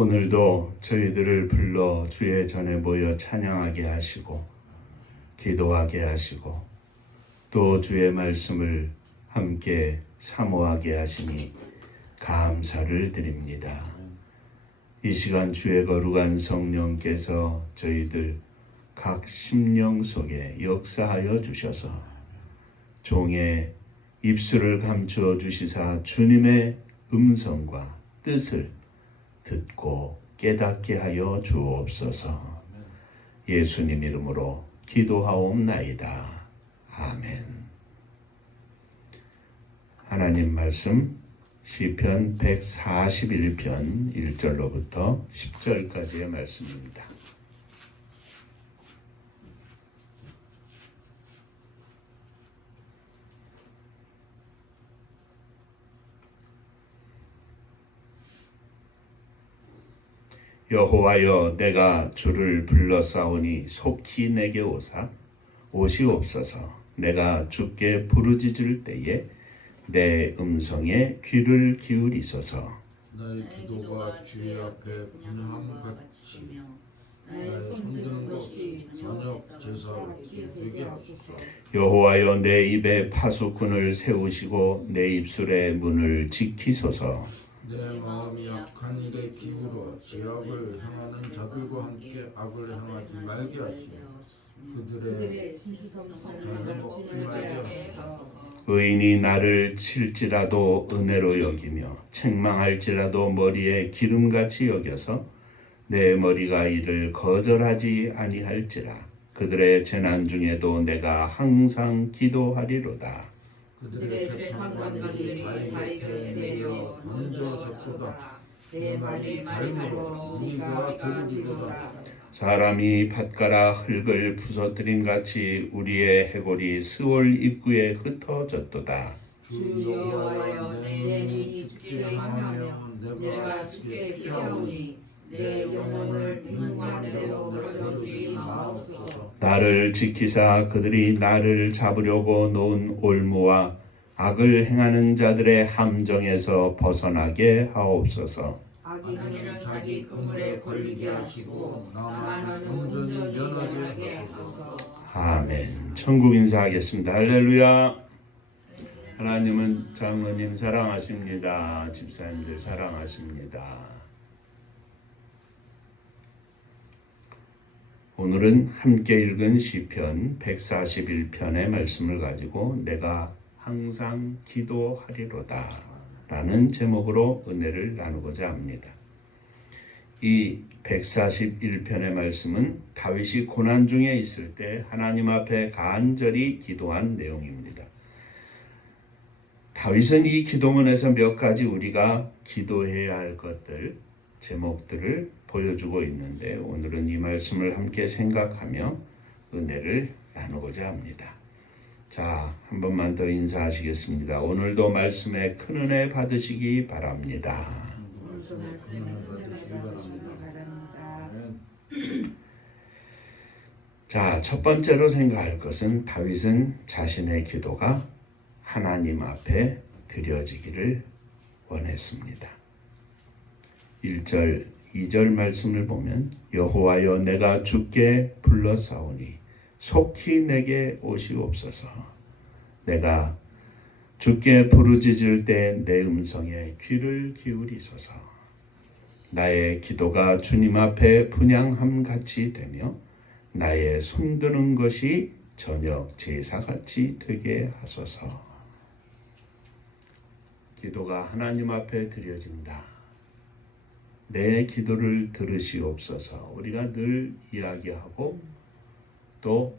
오늘도 저희들을 불러 주의 전에 모여 찬양하게 하시고 기도하게 하시고 또 주의 말씀을 함께 사모하게 하시니 감사를 드립니다. 이 시간 주의 거룩한 성령께서 저희들 각 심령 속에 역사하여 주셔서 종의 입술을 감추어 주시사 주님의 음성과 뜻을 듣고 깨닫게 하여 주옵소서. 예수님 이름으로 기도하옵나이다. 아멘. 하나님 말씀 시편 141편 1절로부터 10절까지의 말씀입니다. 여호와여, 내가 주를 불러싸우니 속히 내게 오시옵소서. 내가 주께 부르짖을 때에 내 음성에 귀를 기울이소서. 나의 기도가 주의 앞에 분향함같이 나의 손드는 것이 저녁 제사로 되게 하소서. 여호와여, 내 입에 파수꾼을 세우시고 내 입술의 문을 지키소서. 내 마음이 악한 일에 기울어 죄악을 행하는 자들과 함께 악을 행하지 말게 하시고 그들의 잔을 먹지 말게 하소서. 의인이 나를 칠지라도 은혜로 여기며 책망할지라도 머리에 기름같이 여겨서 내 머리가 이를 거절하지 아니할지라. 그들의 재난 중에도 내가 항상 기도하리로다. 그들의 재판관들이 바위 곁에 내려 던져 잡도다. 내 말이 발로 우리가 들으리로다. 사람이 밭가라 흙을 부서뜨림 같이 우리의 해골이 스올 입구에 흩어졌도다. 주 여호와여, 내 눈이 주께 향하며 내가 주께 피하오니 내 영혼을 인간 대로 멀어지지 마옵소서. 나를 지키사 그들이 나를 잡으려고 놓은 올무와 악을 행하는 자들의 함정에서 벗어나게 하옵소서. 악인은 자기 그물에 걸리게 하시고 나만은 온전히 면하게 하소서. 아멘. 천국 인사하겠습니다. 할렐루야. 하나님은 장로님 사랑하십니다. 집사님들 사랑하십니다. 오늘은 함께 읽은 시편 141편의 말씀을 가지고 내가 항상 기도하리로다 라는 제목으로 은혜를 나누고자 합니다. 이 141편의 말씀은 다윗이 고난 중에 있을 때 하나님 앞에 간절히 기도한 내용입니다. 다윗은 이 기도문에서 몇 가지 우리가 기도해야 할 것들, 제목들을 보여주고 있는데 오늘은 이 말씀을 함께 생각하며 은혜를 나누고자 합니다. 자, 한 번만 더 인사하시겠습니다. 오늘도 말씀에 큰 은혜 받으시기 바랍니다. 자, 첫 번째로 생각할 것은 다윗은 자신의 기도가 하나님 앞에 드려지기를 원했습니다. 1절, 2절 말씀을 보면 여호와여, 내가 주께 불러싸우니 속히 내게 오시옵소서. 내가 주께 부르짖을 때 내 음성에 귀를 기울이소서. 나의 기도가 주님 앞에 분향함같이 되며 나의 손드는 것이 저녁 제사같이 되게 하소서. 기도가 하나님 앞에 드려진다. 내 기도를 들으시옵소서. 우리가 늘 이야기하고 또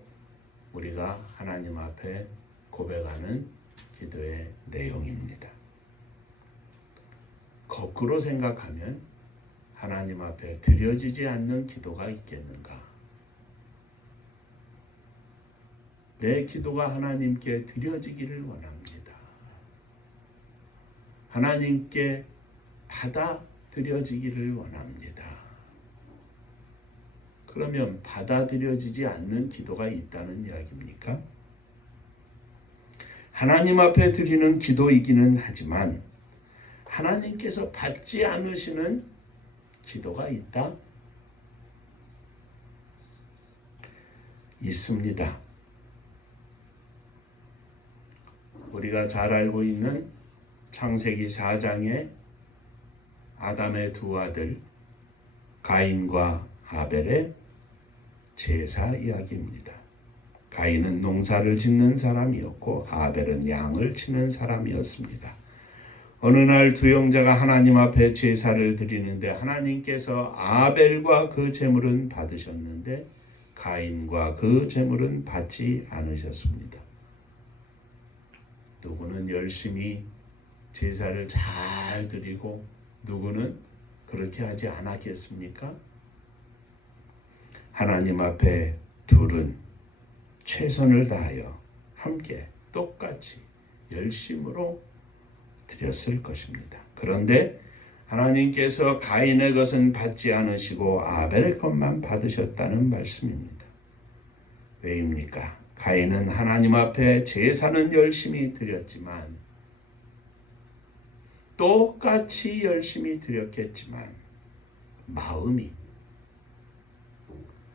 우리가 하나님 앞에 고백하는 기도의 내용입니다. 거꾸로 생각하면 하나님 앞에 드려지지 않는 기도가 있겠는가? 내 기도가 하나님께 드려지기를 원합니다. 하나님께 받아들여지기를 원합니다. 그러면 받아들여지지 않는 기도가 있다는 이야기입니까? 하나님 앞에 드리는 기도이기는 하지만 하나님께서 받지 않으시는 기도가 있다? 있습니다. 우리가 잘 알고 있는 창세기 4장의 아담의 두 아들 가인과 아벨의 제사 이야기입니다. 가인은 농사를 짓는 사람이었고 아벨은 양을 치는 사람이었습니다. 어느 날 두 형제가 하나님 앞에 제사를 드리는데 하나님께서 아벨과 그 제물은 받으셨는데 가인과 그 제물은 받지 않으셨습니다. 누구는 열심히 제사를 잘 드리고 누구는 그렇게 하지 않았겠습니까? 하나님 앞에 둘은 최선을 다하여 함께 똑같이 열심으로 드렸을 것입니다. 그런데 하나님께서 가인의 것은 받지 않으시고 아벨의 것만 받으셨다는 말씀입니다. 왜입니까? 가인은 하나님 앞에 제사는 열심히 드렸지만 똑같이 열심히 드렸겠지만 마음이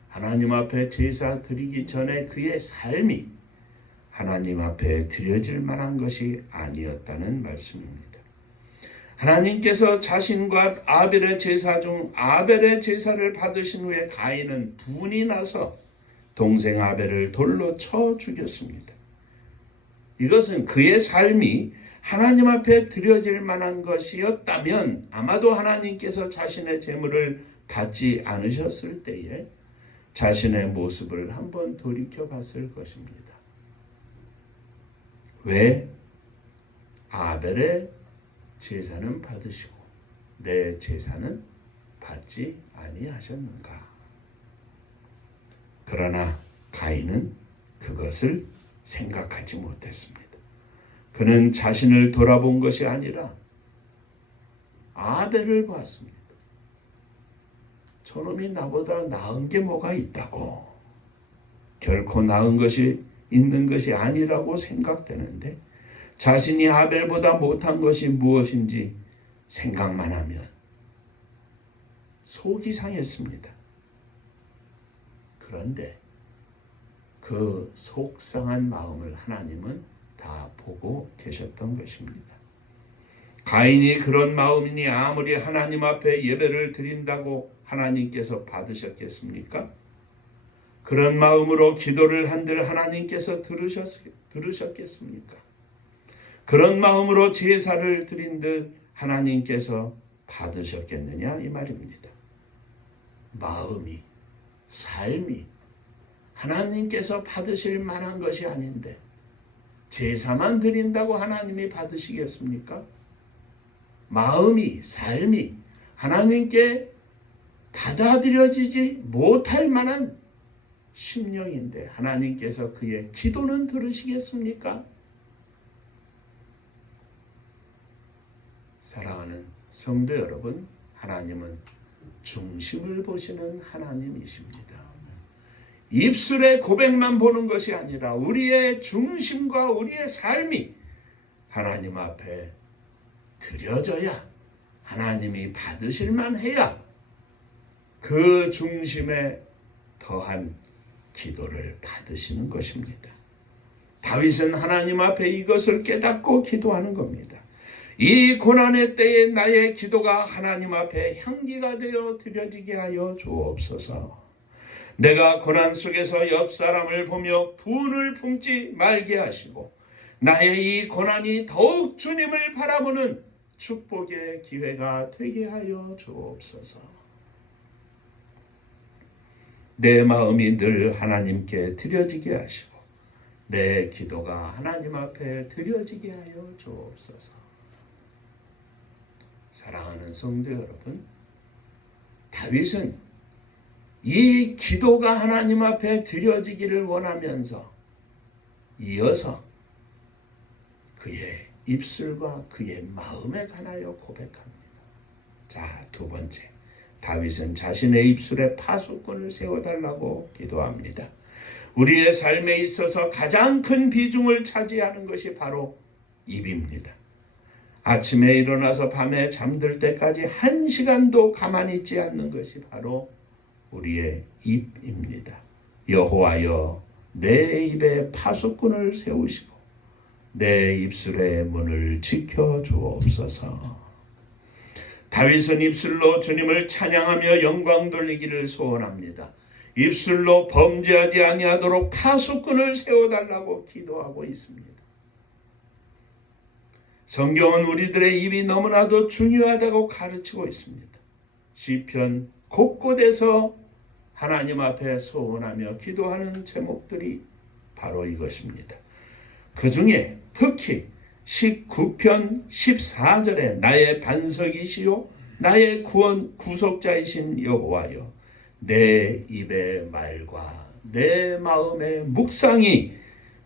하나님 앞에 제사 드리기 전에 그의 삶이 하나님 앞에 드려질 만한 것이 아니었다는 말씀입니다. 하나님께서 자신과 아벨의 제사 중 아벨의 제사를 받으신 후에 가인은 분이 나서 동생 아벨을 돌로 쳐 죽였습니다. 이것은 그의 삶이 하나님 앞에 드려질 만한 것이었다면 아마도 하나님께서 자신의 제물을 받지 않으셨을 때에 자신의 모습을 한번 돌이켜 봤을 것입니다. 왜 아벨의 제사는 받으시고 내 제사는 받지 아니하셨는가? 그러나 가인은 그것을 생각하지 못했습니다. 그는 자신을 돌아본 것이 아니라 아벨을 봤습니다. 저놈이 나보다 나은 게 뭐가 있다고, 결코 나은 것이 있는 것이 아니라고 생각되는데 자신이 아벨보다 못한 것이 무엇인지 생각만 하면 속이 상했습니다. 그런데 그 속상한 마음을 하나님은 다 보고 계셨던 것입니다. 가인이 그런 마음이니 아무리 하나님 앞에 예배를 드린다고 하나님께서 받으셨겠습니까? 그런 마음으로 기도를 한들 하나님께서 들으셨겠습니까? 그런 마음으로 제사를 드린 듯 하나님께서 받으셨겠느냐 이 말입니다. 마음이, 삶이 하나님께서 받으실 만한 것이 아닌데 제사만 드린다고 하나님이 받으시겠습니까? 마음이, 삶이 하나님께 받아들여지지 못할 만한 심령인데 하나님께서 그의 기도는 들으시겠습니까? 사랑하는 성도 여러분, 하나님은 중심을 보시는 하나님이십니다. 입술의 고백만 보는 것이 아니라 우리의 중심과 우리의 삶이 하나님 앞에 드려져야, 하나님이 받으실 만해야 그 중심에 더한 기도를 받으시는 것입니다. 다윗은 하나님 앞에 이것을 깨닫고 기도하는 겁니다. 이 고난의 때에 나의 기도가 하나님 앞에 향기가 되어 드려지게 하여 주옵소서. 내가 고난 속에서 옆 사람을 보며 분을 품지 말게 하시고 나의 이 고난이 더욱 주님을 바라보는 축복의 기회가 되게 하여 주옵소서. 내 마음이 늘 하나님께 드려지게 하시고 내 기도가 하나님 앞에 드려지게 하여 주옵소서. 사랑하는 성도 여러분, 다윗은 이 기도가 하나님 앞에 드려지기를 원하면서 이어서 그의 입술과 그의 마음에 관하여 고백합니다. 자, 두 번째, 다윗은 자신의 입술에 파수꾼을 세워달라고 기도합니다. 우리의 삶에 있어서 가장 큰 비중을 차지하는 것이 바로 입입니다. 아침에 일어나서 밤에 잠들 때까지 한 시간도 가만히 있지 않는 것이 바로 우리의 입입니다. 여호와여, 내 입에 파수꾼을 세우시고 내 입술의 문을 지켜 주옵소서. 다윗은 입술로 주님을 찬양하며 영광 돌리기를 소원합니다. 입술로 범죄하지 아니하도록 파수꾼을 세워달라고 기도하고 있습니다. 성경은 우리들의 입이 너무나도 중요하다고 가르치고 있습니다. 시편 곳곳에서 하나님 앞에 소원하며 기도하는 제목들이 바로 이것입니다. 그 중에 특히 19편 14절에 나의 반석이시요 나의 구속자이신 여호와여, 내 입의 말과 내 마음의 묵상이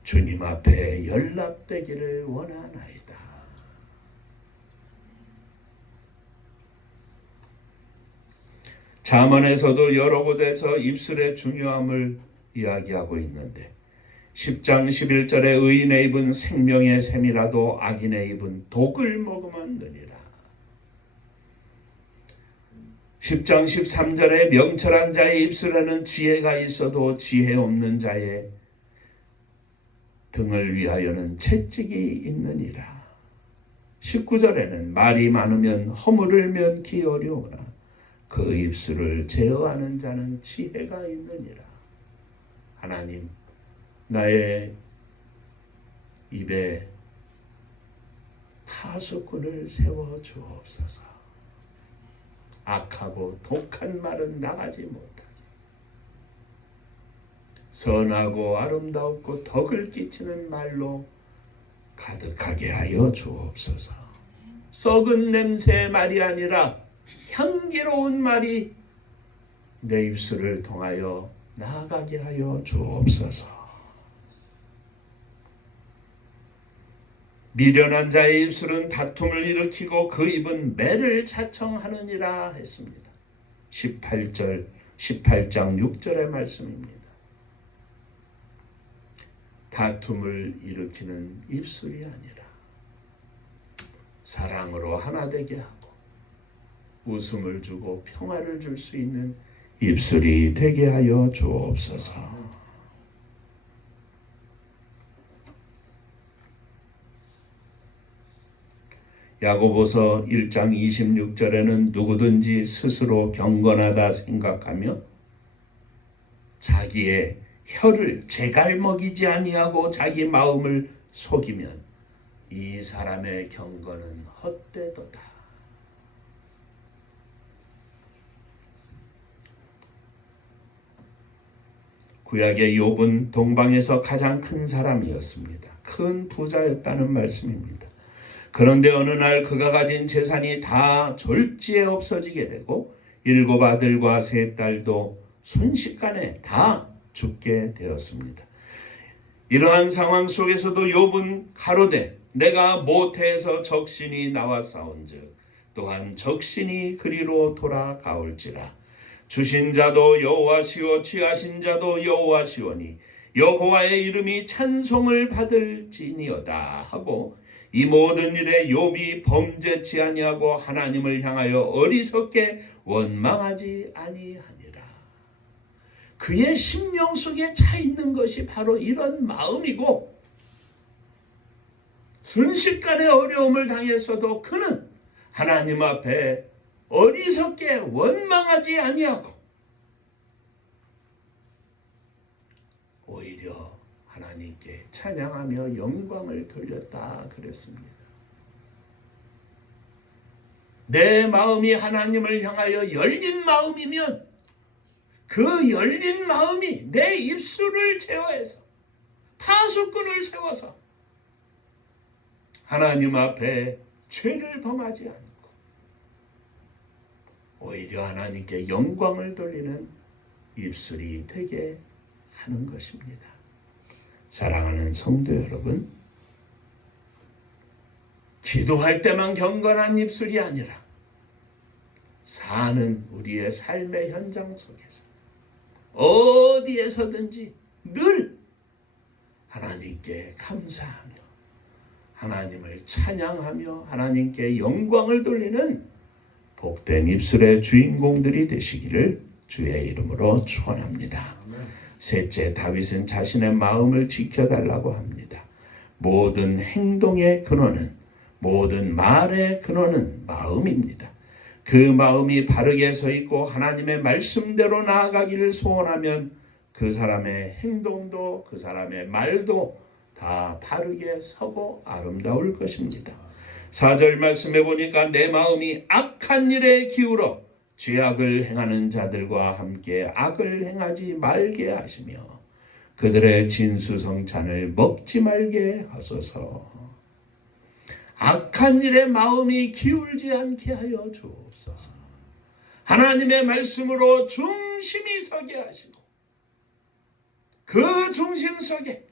주님 앞에 연락되기를 원하나이다. 잠언에서도 여러 곳에서 입술의 중요함을 이야기하고 있는데 10장 11절에 의인의 입은 생명의 샘이라도 악인의 입은 독을 먹으면 느니라. 10장 13절에 명철한 자의 입술에는 지혜가 있어도 지혜 없는 자의 등을 위하여는 채찍이 있느니라. 19절에는 말이 많으면 허물을 면기 어려우나 그 입술을 제어하는 자는 지혜가 있느니라. 하나님, 나의 입에 파수꾼을 세워 주옵소서. 악하고 독한 말은 나가지 못하게, 선하고 아름다웠고 덕을 끼치는 말로 가득하게 하여 주옵소서. 썩은 냄새의 말이 아니라 향기로운 말이 내 입술을 통하여 나아가게 하여 주옵소서. 미련한 자의 입술은 다툼을 일으키고 그 입은 매를 자청하느니라 했습니다. 18장 6절의 말씀입니다. 다툼을 일으키는 입술이 아니라 사랑으로 하나 되게 하고 웃음을 주고 평화를 줄 수 있는 입술이 되게 하여 주옵소서. 야고보서 1장 26절에는 누구든지 스스로 경건하다 생각하며 자기의 혀를 제갈먹이지 아니하고 자기 마음을 속이면 이 사람의 경건은 헛되도다. 구약의 욥은 동방에서 가장 큰 사람이었습니다. 큰 부자였다는 말씀입니다. 그런데 어느 날 그가 가진 재산이 다 졸지에 없어지게 되고 7 아들과 3 딸도 순식간에 다 죽게 되었습니다. 이러한 상황 속에서도 욥은 가로되 내가 모태에서 적신이 나와 싸운즉 또한 적신이 그리로 돌아가올지라. 주신 자도 여호와시오 취하신 자도 여호와시오니 여호와의 이름이 찬송을 받을지니어다 하고 이 모든 일에 욥이 범죄치 아니하고 하나님을 향하여 어리석게 원망하지 아니하니라. 그의 심령 속에 차 있는 것이 바로 이런 마음이고 순식간에 어려움을 당했어도 그는 하나님 앞에 어리석게 원망하지 아니하고 오히려 하나님께 찬양하며 영광을 돌렸다 그랬습니다. 내 마음이 하나님을 향하여 열린 마음이면 그 열린 마음이 내 입술을 제어해서 파수꾼을 세워서 하나님 앞에 죄를 범하지 않고 오히려 하나님께 영광을 돌리는 입술이 되게 하는 것입니다. 사랑하는 성도 여러분, 기도할 때만 경건한 입술이 아니라 사는 우리의 삶의 현장 속에서 어디에서든지 늘 하나님께 감사하며 하나님을 찬양하며 하나님께 영광을 돌리는 복된 입술의 주인공들이 되시기를 주의 이름으로 축원합니다. 셋째, 다윗은 자신의 마음을 지켜달라고 합니다. 모든 행동의 근원은, 모든 말의 근원은 마음입니다. 그 마음이 바르게 서 있고 하나님의 말씀대로 나아가기를 소원하면 그 사람의 행동도 그 사람의 말도 다 바르게 서고 아름다울 것입니다. 4절 말씀해 보니까 내 마음이 악한 일에 기울어 죄악을 행하는 자들과 함께 악을 행하지 말게 하시며 그들의 진수성찬을 먹지 말게 하소서. 악한 일에 마음이 기울지 않게 하여 주옵소서. 하나님의 말씀으로 중심이 서게 하시고 그 중심 속에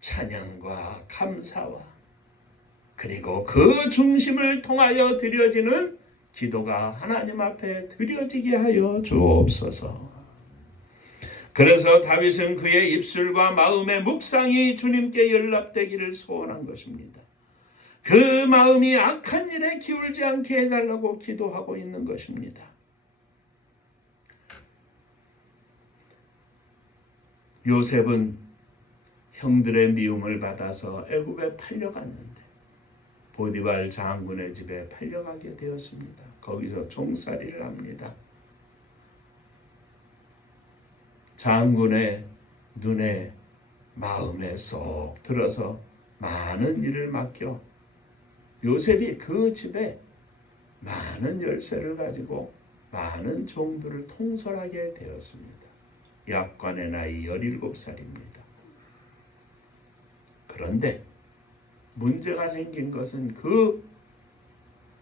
찬양과 감사와 그리고 그 중심을 통하여 드려지는 기도가 하나님 앞에 드려지게 하여 주옵소서. 그래서 다윗은 그의 입술과 마음의 묵상이 주님께 연락되기를 소원한 것입니다. 그 마음이 악한 일에 기울지 않게 해달라고 기도하고 있는 것입니다. 요셉은 형들의 미움을 받아서 애굽에 팔려갔는데 보디발 장군의 집에 팔려가게 되었습니다. 거기서 종살이를 합니다. 장군의 눈에 마음에 쏙 들어서 많은 일을 맡겨 요셉이 그 집에 많은 열쇠를 가지고 많은 종들을 통솔하게 되었습니다. 약관의 나이 17살입니다. 그런데 문제가 생긴 것은 그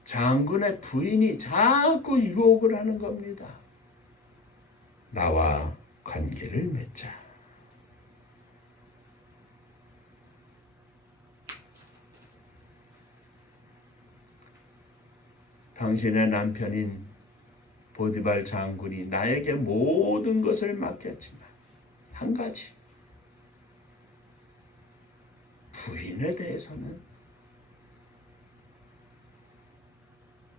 장군의 부인이 자꾸 유혹을 하는 겁니다. 나와 관계를 맺자. 당신의 남편인 보디발 장군이 나에게 모든 것을 맡겼지만 한 가지, 부인에 대해서는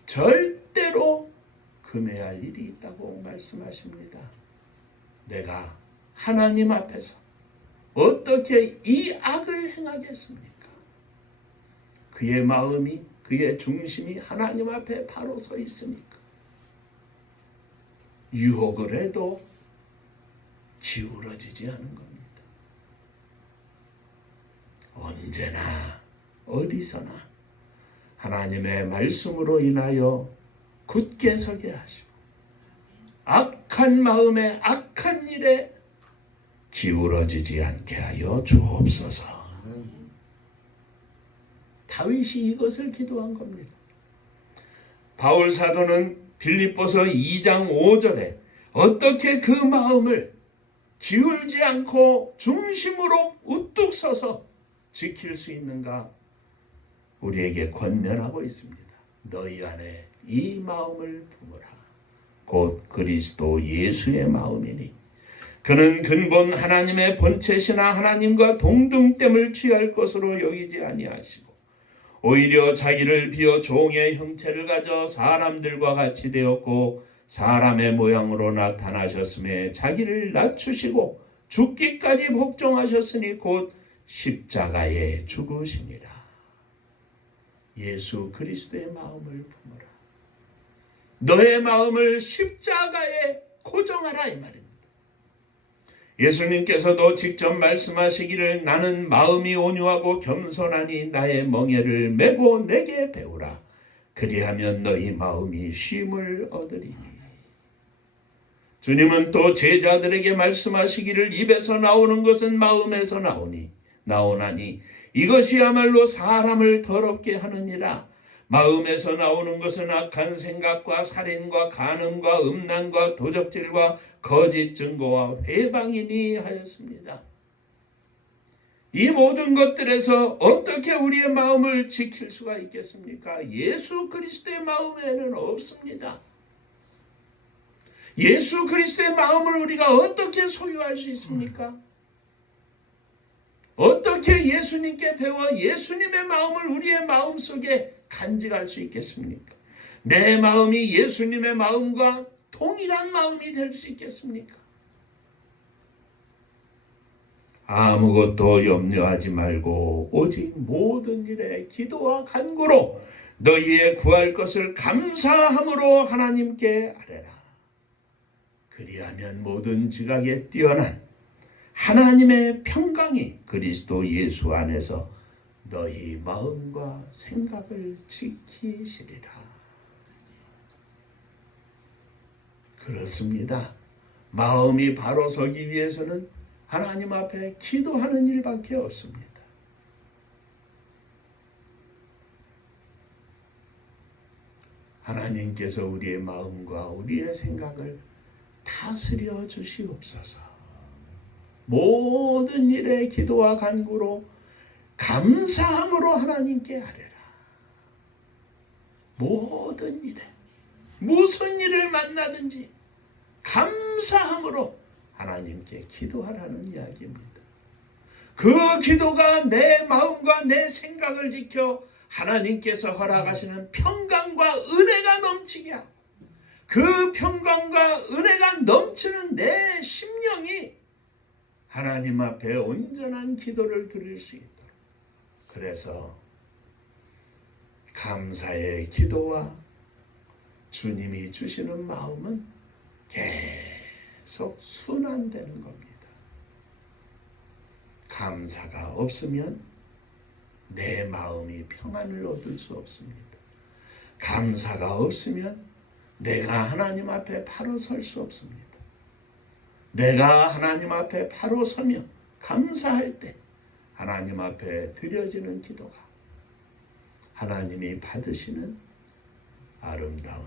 절대로 금해할 일이 있다고 말씀하십니다. 내가 하나님 앞에서 어떻게 이 악을 행하겠습니까? 그의 마음이, 그의 중심이 하나님 앞에 바로 서 있으니까 유혹을 해도 기울어지지 않은 겁니다. 언제나 어디서나 하나님의 말씀으로 인하여 굳게 서게 하시고 악한 마음에 악한 일에 기울어지지 않게 하여 주옵소서. 다윗이 이것을 기도한 겁니다. 바울 사도는 빌립보서 2장 5절에 어떻게 그 마음을 기울지 않고 중심으로 우뚝 서서 지킬 수 있는가 우리에게 권면하고 있습니다. 너희 안에 이 마음을 품으라. 곧 그리스도 예수의 마음이니 그는 근본 하나님의 본체시나 하나님과 동등됨을 취할 것으로 여기지 아니하시고 오히려 자기를 비어 종의 형체를 가져 사람들과 같이 되었고 사람의 모양으로 나타나셨음에 자기를 낮추시고 죽기까지 복종하셨으니 곧 십자가에 죽으시니라. 예수 그리스도의 마음을 품으라. 너의 마음을 십자가에 고정하라 이 말입니다. 예수님께서도 직접 말씀하시기를 나는 마음이 온유하고 겸손하니 나의 멍에를 메고 내게 배우라. 그리하면 너희 마음이 쉼을 얻으리니. 주님은 또 제자들에게 말씀하시기를 입에서 나오는 것은 마음에서 나오나니 이것이야말로 사람을 더럽게 하느니라. 마음에서 나오는 것은 악한 생각과 살인과 간음과 음란과 도적질과 거짓 증거와 회방이니 하였습니다. 이 모든 것들에서 어떻게 우리의 마음을 지킬 수가 있겠습니까? 예수 그리스도의 마음에는 없습니다. 예수 그리스도의 마음을 우리가 어떻게 소유할 수 있습니까? 어떻게 예수님께 배워 예수님의 마음을 우리의 마음속에 간직할 수 있겠습니까? 내 마음이 예수님의 마음과 동일한 마음이 될 수 있겠습니까? 아무것도 염려하지 말고 오직 모든 일에 기도와 간구로 너희의 구할 것을 감사함으로 하나님께 아뢰라. 그리하면 모든 지각에 뛰어난 하나님의 평강이 그리스도 예수 안에서 너희 마음과 생각을 지키시리라. 그렇습니다. 마음이 바로 서기 위해서는 하나님 앞에 기도하는 일밖에 없습니다. 하나님께서 우리의 마음과 우리의 생각을 다스려 주시옵소서. 모든 일에 기도와 간구로 감사함으로 하나님께 아뢰라. 모든 일에 무슨 일을 만나든지 감사함으로 하나님께 기도하라는 이야기입니다. 그 기도가 내 마음과 내 생각을 지켜 하나님께서 허락하시는 평강과 은혜가 넘치게 하고 그 평강과 은혜가 넘치는 내 심령이 하나님 앞에 온전한 기도를 드릴 수 있도록, 그래서 감사의 기도와 주님이 주시는 마음은 계속 순환되는 겁니다. 감사가 없으면 내 마음이 평안을 얻을 수 없습니다. 감사가 없으면 내가 하나님 앞에 바로 설 수 없습니다. 내가 하나님 앞에 바로 서며 감사할 때 하나님 앞에 드려지는 기도가 하나님이 받으시는 아름다운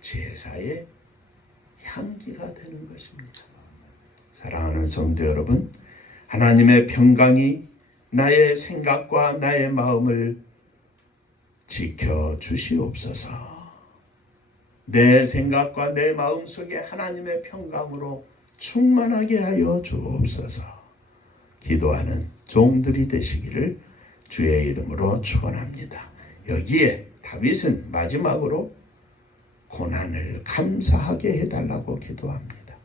제사의 향기가 되는 것입니다. 사랑하는 성도 여러분, 하나님의 평강이 나의 생각과 나의 마음을 지켜 주시옵소서. 내 생각과 내 마음 속에 하나님의 평강으로 충만하게 하여 주옵소서. 기도하는 종들이 되시기를 주의 이름으로 축원합니다. 여기에 다윗은 마지막으로 고난을 감사하게 해달라고 기도합니다.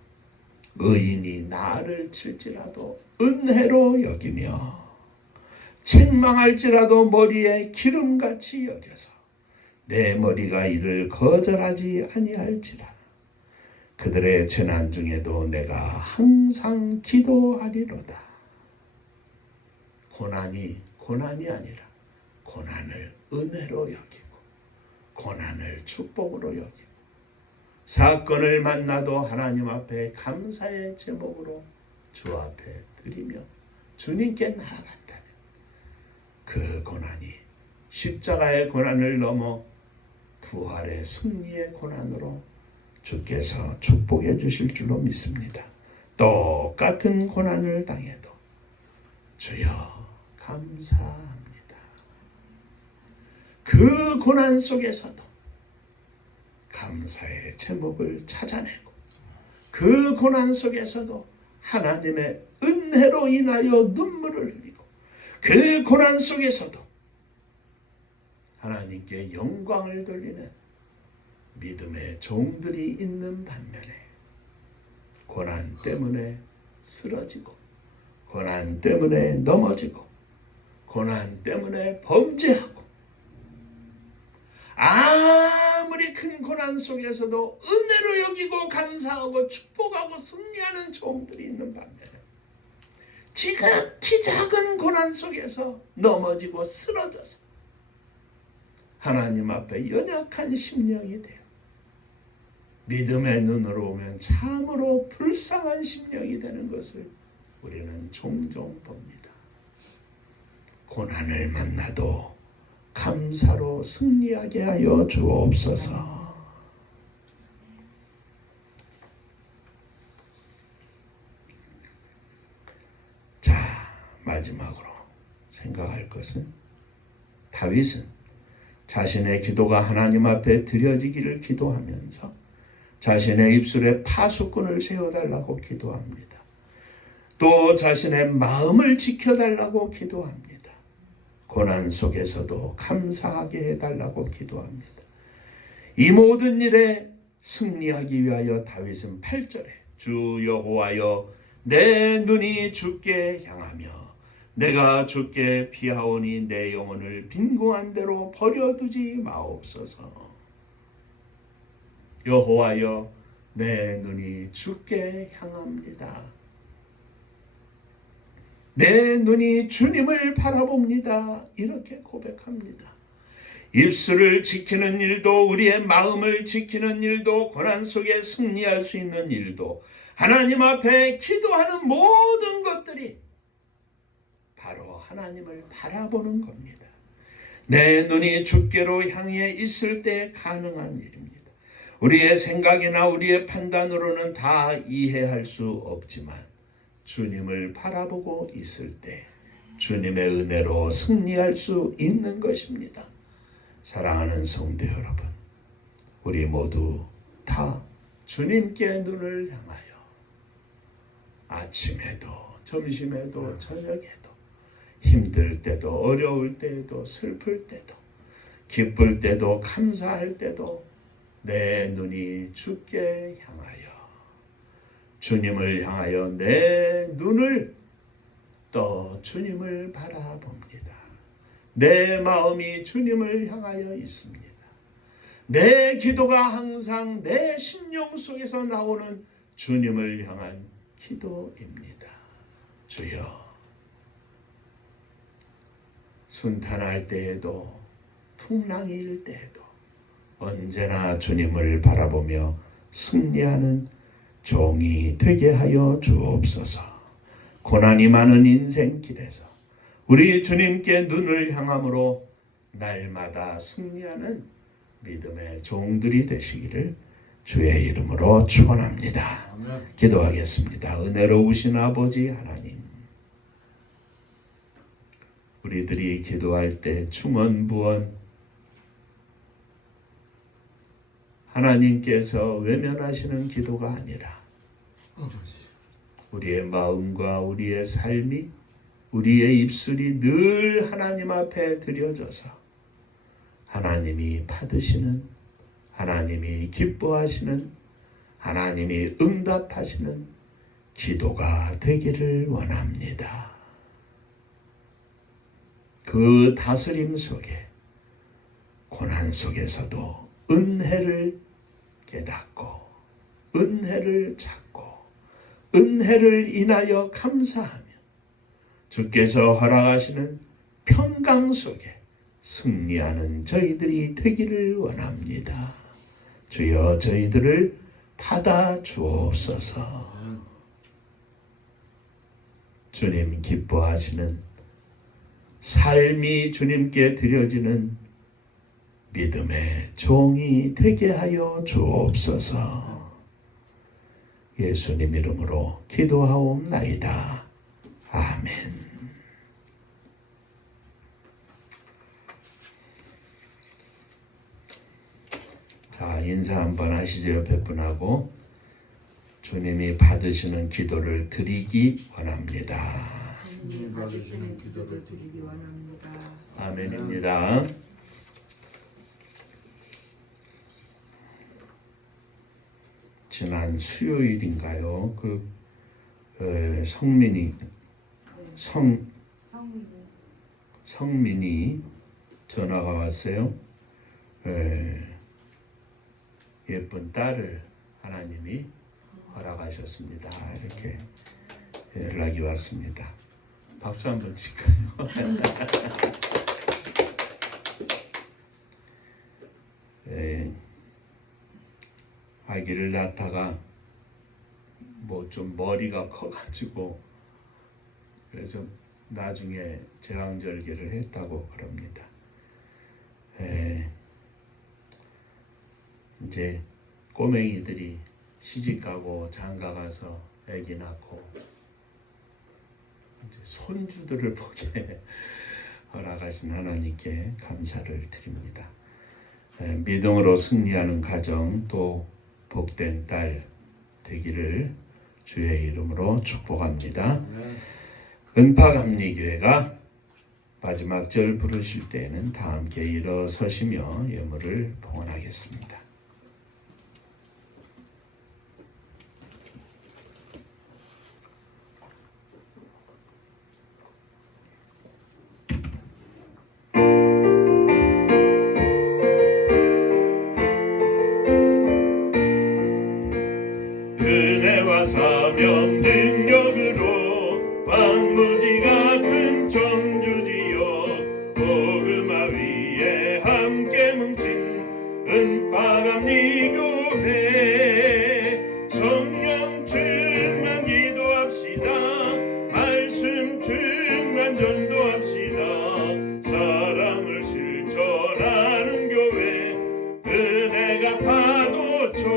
의인이 나를 칠지라도 은혜로 여기며 책망할지라도 머리에 기름같이 여겨서 내 머리가 이를 거절하지 아니할지라. 그들의 재난 중에도 내가 항상 기도하리로다. 고난이 아니라 고난을 은혜로 여기고 고난을 축복으로 여기고 사건을 만나도 하나님 앞에 감사의 제목으로 주 앞에 드리며 주님께 나아간다면 그 고난이 십자가의 고난을 넘어 부활의 승리의 고난으로 주께서 축복해 주실 줄로 믿습니다. 똑같은 고난을 당해도 주여 감사합니다. 그 고난 속에서도 감사의 제목을 찾아내고 그 고난 속에서도 하나님의 은혜로 인하여 눈물을 흘리고 그 고난 속에서도 하나님께 영광을 돌리는 믿음의 종들이 있는 반면에 고난 때문에 쓰러지고 고난 때문에 넘어지고 고난 때문에 범죄하고 아무리 큰 고난 속에서도 은혜로 여기고 감사하고 축복하고 승리하는 종들이 있는 반면에 지극히 작은 고난 속에서 넘어지고 쓰러져서 하나님 앞에 연약한 심령이 되어 믿음의 눈으로 보면 참으로 불쌍한 심령이 되는 것을 우리는 종종 봅니다. 고난을 만나도 감사로 승리하게 하여 주옵소서. 자, 마지막으로 생각할 것은 다윗은 자신의 기도가 하나님 앞에 드려지기를 기도하면서 자신의 입술에 파수꾼을 세워달라고 기도합니다. 또 자신의 마음을 지켜달라고 기도합니다. 고난 속에서도 감사하게 해달라고 기도합니다. 이 모든 일에 승리하기 위하여 다윗은 8절에 주 여호와여 내 눈이 주께 향하며 내가 주께 피하오니 내 영혼을 빈궁한 대로 버려두지 마옵소서. 여호와여 내 눈이 주께 향합니다. 내 눈이 주님을 바라봅니다. 이렇게 고백합니다. 입술을 지키는 일도 우리의 마음을 지키는 일도 고난 속에 승리할 수 있는 일도 하나님 앞에 기도하는 모든 것들이 바로 하나님을 바라보는 겁니다. 내 눈이 주께로 향해 있을 때 가능한 일입니다. 우리의 생각이나 우리의 판단으로는 다 이해할 수 없지만 주님을 바라보고 있을 때 주님의 은혜로 승리할 수 있는 것입니다. 사랑하는 성도 여러분, 우리 모두 다 주님께 눈을 향하여 아침에도 점심에도 저녁에도 힘들 때도 어려울 때도 슬플 때도 기쁠 때도 감사할 때도 내 눈이 주께 향하여 주님을 향하여 내 눈을 떠 주님을 바라봅니다. 내 마음이 주님을 향하여 있습니다. 내 기도가 항상 내 심령 속에서 나오는 주님을 향한 기도입니다. 주여, 순탄할 때에도 풍랑일 때에도 언제나 주님을 바라보며 승리하는 종이 되게 하여 주옵소서. 고난이 많은 인생길에서 우리 주님께 눈을 향함으로 날마다 승리하는 믿음의 종들이 되시기를 주의 이름으로 축원합니다. 아멘. 기도하겠습니다. 은혜로우신 아버지 하나님, 우리들이 기도할 때 충원부원 하나님께서 외면하시는 기도가 아니라 우리의 마음과 우리의 삶이 우리의 입술이 늘 하나님 앞에 드려져서 하나님이 받으시는, 하나님이 기뻐하시는, 하나님이 응답하시는 기도가 되기를 원합니다. 그 다스림 속에 고난 속에서도 은혜를 깨닫고 은혜를 찾고 은혜를 인하여 감사하며 주께서 허락하시는 평강 속에 승리하는 저희들이 되기를 원합니다. 주여, 저희들을 받아 주옵소서. 주님 기뻐하시는 삶이 주님께 드려지는 믿음의 종이 되게 하여 주옵소서. 예수님 이름으로 기도하옵나이다. 아멘. 자, 인사 한번 하시죠. 옆에 분하고. 주님이 받으시는 기도를 드리기 원합니다. 주님 받으시는 기도를 드리기 원합니다. 아멘입니다. 지난 수요일인가요? 성민이 전화가 왔어요. 예쁜 딸을 하나님이 허락하셨습니다. 이렇게 연락이 왔습니다. 박수 한번 칠까요? 아기를 낳다가 뭐 좀 머리가 커가지고 그래서 나중에 제왕절개를 했다고 그럽니다. 이제 꼬맹이들이 시집가고 장가가서 아기 낳고 이제 손주들을 보게 허락하신 하나님께 감사를 드립니다. 믿음으로 승리하는 가정, 또 복된 딸 되기를 주의 이름으로 축복합니다. 아멘. 은파감리교회가 마지막 절 부르실 때에는 다 함께 일어서시며 예물을 봉헌하겠습니다. 은혜와 사명 능력으로 황무지 같은 청주지여 복음화 위에 함께 뭉친 은파감리교회 성령 충만 기도합시다. 말씀 충만 전도합시다. 사랑을 실천하는 교회 은혜가 파도쳐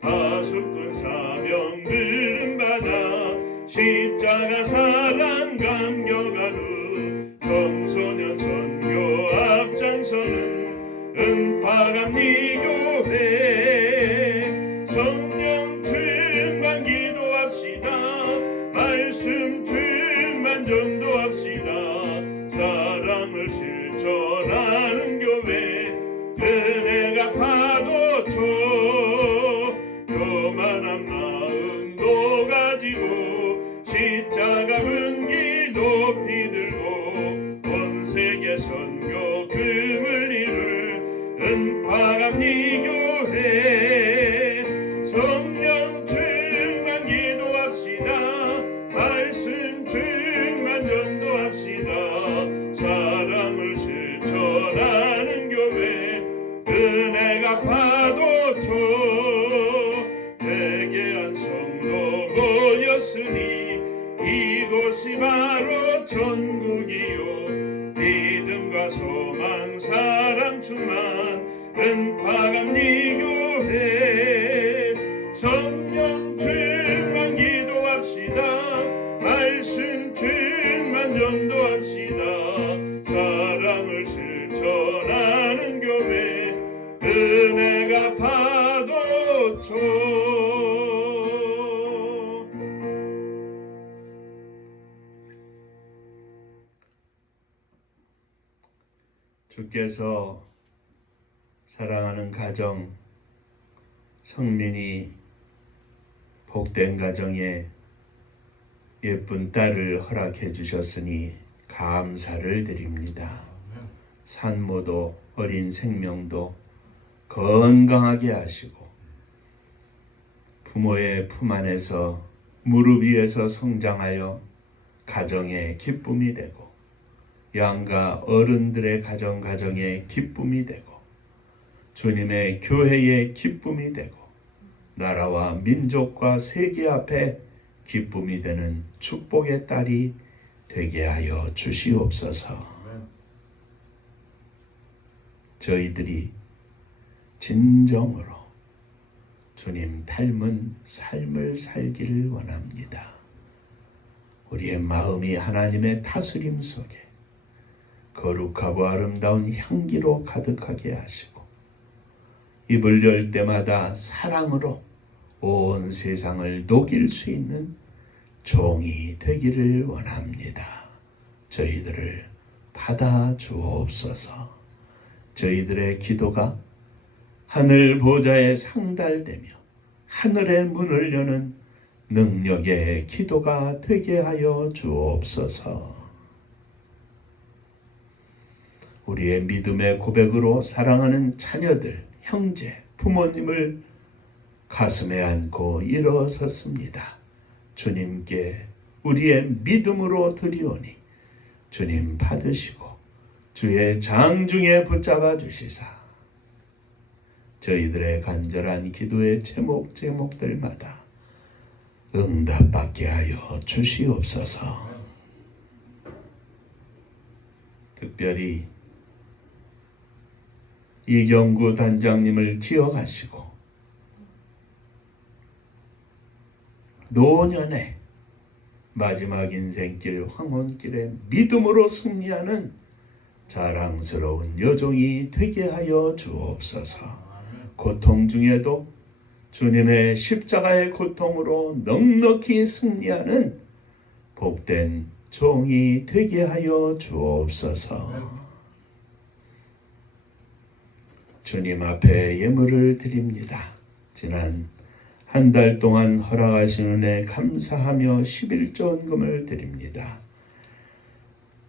하수꾼 사명 들음받아 십자가 사랑 감격한 후 청소년 선교 앞장서는 은파감리교회 성령 충만 기도합시다. 말씀 충만 전도합시다. 사랑을 실천하는 교회 은혜가 파도쳐 교만한 마음도 가지고 십자가 근기 높이 들고 온 세계 선교 금을 이룰 은파감리교회 성령 충만 기도합시다. 말씀 충만 전도합시다. 사랑을 실천하는 교회 은혜가 파도쳐 회개한 성도 모였으니 이곳이 바로 천국이요 믿음과 소망 사랑 충만 은파감리교회 성령 충만 기도합시다. 말씀 충만 전도합시다. 사랑을 실천하는 교회 은혜가 파도쳐 주께서 사랑하는 가정 성민이 복된 가정에 예쁜 딸을 허락해 주셨으니 감사를 드립니다. 산모도 어린 생명도 건강하게 하시고 부모의 품 안에서 무릎 위에서 성장하여 가정의 기쁨이 되고 양가 어른들의 가정의 기쁨이 되고 주님의 교회의 기쁨이 되고 나라와 민족과 세계 앞에 기쁨이 되는 축복의 딸이 되게 하여 주시옵소서. 저희들이 진정으로 주님 닮은 삶을 살기를 원합니다. 우리의 마음이 하나님의 다스림 속에 거룩하고 아름다운 향기로 가득하게 하시고 입을 열 때마다 사랑으로 온 세상을 녹일 수 있는 종이 되기를 원합니다. 저희들을 받아 주옵소서. 저희들의 기도가 하늘 보좌에 상달되며 하늘의 문을 여는 능력의 기도가 되게 하여 주옵소서. 우리의 믿음의 고백으로 사랑하는 자녀들, 형제, 부모님을 가슴에 안고 일어섰습니다. 주님께 우리의 믿음으로 드리오니 주님 받으시고 주의 장중에 붙잡아 주시사 저희들의 간절한 기도의 제목들마다 응답받게 하여 주시옵소서. 특별히 이경구 단장님을 기억하시고 노년의 마지막 인생길 황혼길에 믿음으로 승리하는 자랑스러운 여종이 되게 하여 주옵소서. 고통 중에도 주님의 십자가의 고통으로 넉넉히 승리하는 복된 종이 되게 하여 주옵소서. 주님 앞에 예물을 드립니다. 지난 한 달 동안 허락하신 은혜 감사하며 11조원금을 드립니다.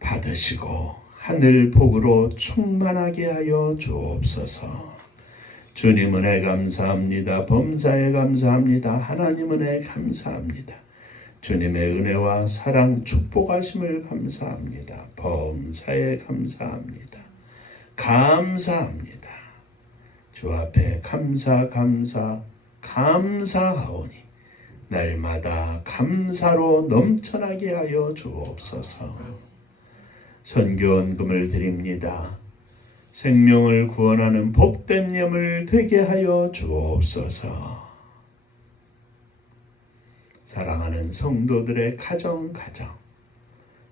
받으시고 하늘 복으로 충만하게 하여 주옵소서. 주님 은혜 감사합니다. 범사에 감사합니다. 하나님 은혜 감사합니다. 주님의 은혜와 사랑 축복하심을 감사합니다. 범사에 감사합니다. 감사합니다. 주 앞에 감사하오니 날마다 감사로 넘쳐나게 하여 주옵소서. 선교원금을 드립니다. 생명을 구원하는 복된 예물 되게 하여 주옵소서. 사랑하는 성도들의 가정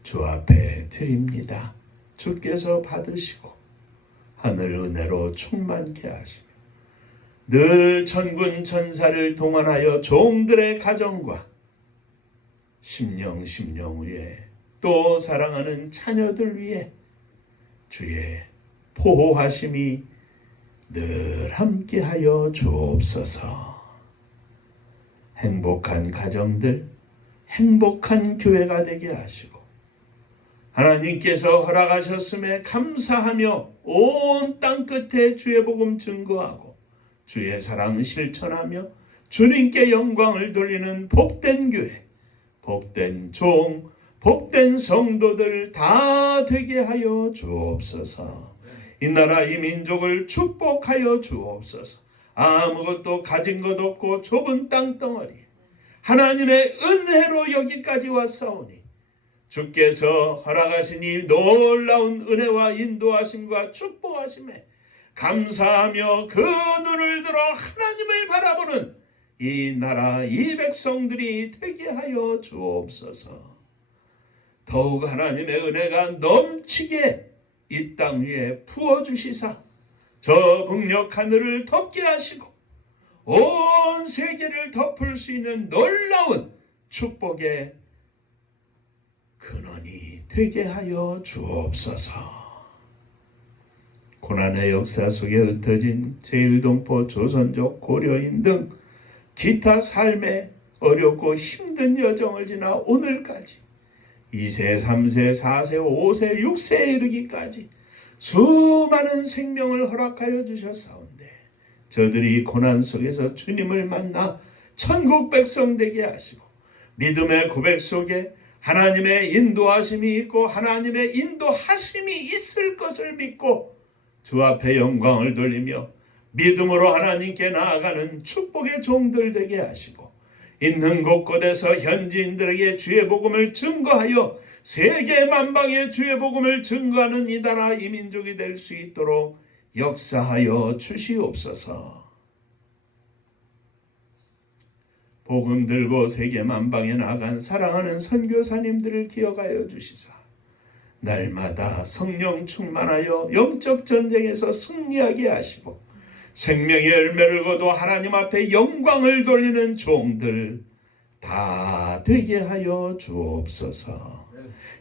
주 앞에 드립니다. 주께서 받으시고 하늘 은혜로 충만케 하시며 늘 천군 천사를 동원하여 종들의 가정과 심령 위에 또 사랑하는 자녀들 위에 주의 보호하심이 늘 함께하여 주옵소서. 행복한 가정들, 행복한 교회가 되게 하시고 하나님께서 허락하셨음에 감사하며 온 땅 끝에 주의 복음 증거하고 주의 사랑 실천하며 주님께 영광을 돌리는 복된 교회, 복된 종, 복된 성도들 다 되게 하여 주옵소서. 이 나라 이 민족을 축복하여 주옵소서. 아무것도 가진 것 없고 좁은 땅덩어리 하나님의 은혜로 여기까지 왔사오니 주께서 허락하신 이 놀라운 은혜와 인도하심과 축복하심에 감사하며 그 눈을 들어 하나님을 바라보는 이 나라 이 백성들이 되게 하여 주옵소서. 더욱 하나님의 은혜가 넘치게 이 땅 위에 부어주시사 저 북녘 하늘을 덮게 하시고 온 세계를 덮을 수 있는 놀라운 축복의 근원이 되게 하여 주옵소서. 고난의 역사 속에 흩어진 제일동포 조선족 고려인 등 기타 삶의 어렵고 힘든 여정을 지나 오늘까지 2세, 3세, 4세, 5세, 6세에 이르기까지 수많은 생명을 허락하여 주셨사온데 저들이 고난 속에서 주님을 만나 천국 백성 되게 하시고 믿음의 고백 속에 하나님의 인도하심이 있고 하나님의 인도하심이 있을 것을 믿고 주 앞에 영광을 돌리며 믿음으로 하나님께 나아가는 축복의 종들 되게 하시고 있는 곳곳에서 현지인들에게 주의 복음을 증거하여 세계 만방에 주의 복음을 증거하는 이 나라 이 민족이 될 수 있도록 역사하여 주시옵소서. 복음 들고 세계 만방에 나간 사랑하는 선교사님들을 기억하여 주시사 날마다 성령 충만하여 영적 전쟁에서 승리하게 하시고 생명의 열매를 거둬 하나님 앞에 영광을 돌리는 종들 다 되게 하여 주옵소서.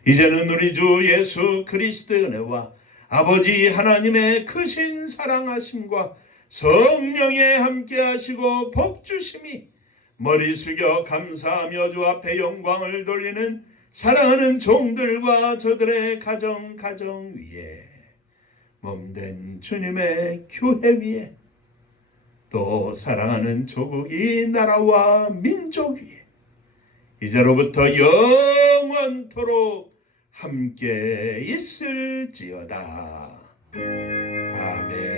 이제는 우리 주 예수 그리스도의 은혜와 아버지 하나님의 크신 사랑하심과 성령의 함께하시고 복주심이 머리 숙여 감사하며 주 앞에 영광을 돌리는 사랑하는 종들과 저들의 가정 위에 몸된 주님의 교회 위에 또 사랑하는 조국 이 나라와 민족 위에 이제로부터 영원토록 함께 있을지어다. 아멘.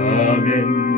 아멘.